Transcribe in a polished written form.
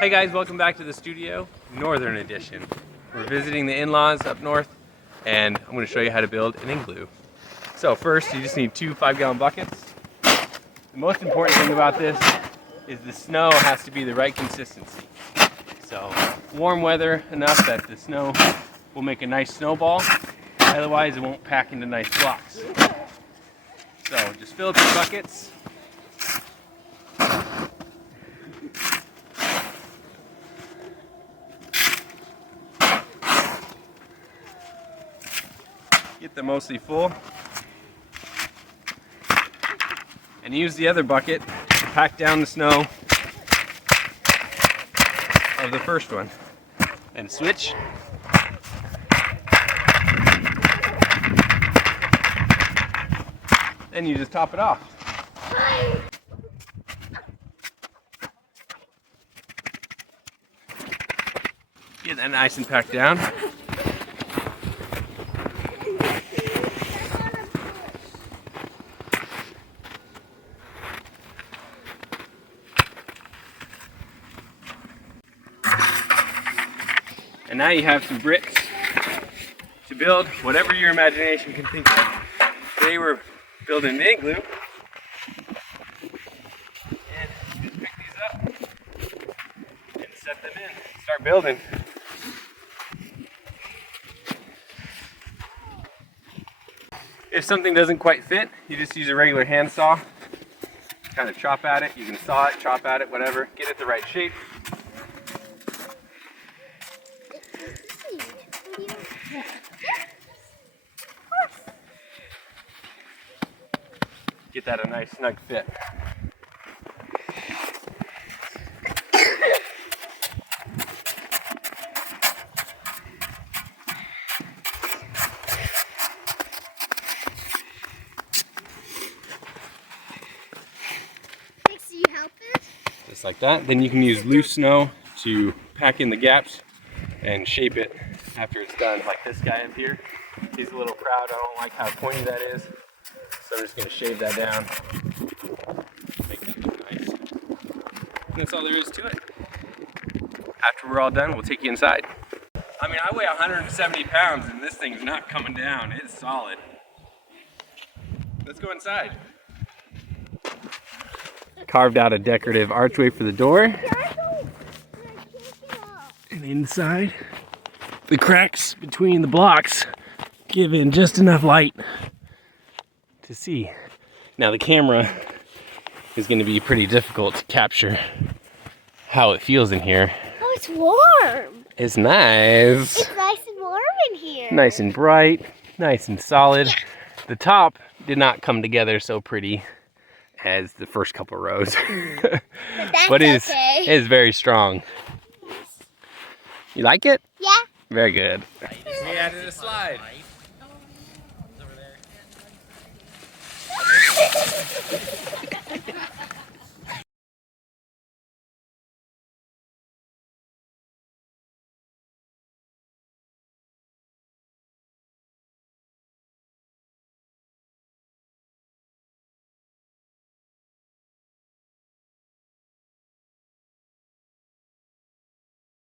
Hey guys, welcome back to the studio, Northern Edition. We're visiting the in-laws up north, and I'm going to show you how to build an igloo. So first, you just need two 5-gallon buckets. The most important thing about this is the snow has to be the right consistency. So warm weather enough that the snow will make a nice snowball, otherwise it won't pack into nice blocks. So just fill up your buckets. Get them mostly full. And use the other bucket to pack down the snow of the first one. And switch. Then you just top it off. Get that nice and packed down. And now you have some bricks to build whatever your imagination can think of. Today we're building an igloo. And just pick these up and set them in. Start building. If something doesn't quite fit, you just use a regular handsaw. Kind of chop at it. You can saw it, chop at it, whatever. Get it the right shape. Get that a nice snug fit. Do you help it? Just like that. Then you can use loose snow to pack in the gaps and shape it after it's done, like this guy up here. He's a little proud. I don't like how pointy that is. So I'm just going to shave that down. Make that look nice. And that's all there is to it. After we're all done, we'll take you inside. I mean, I weigh 170 pounds and this thing's not coming down. It's solid. Let's go inside. Carved out a decorative archway for the door. And inside, the cracks between the blocks give in just enough light to see. Now the camera is going to be pretty difficult to capture how it feels in here. Oh, it's warm. It's nice. It's nice and warm in here. Nice and bright, nice and solid. Yeah. The top did not come together so pretty as the first couple rows. But it is very strong. You like it? Yeah. Very good. We added a slide.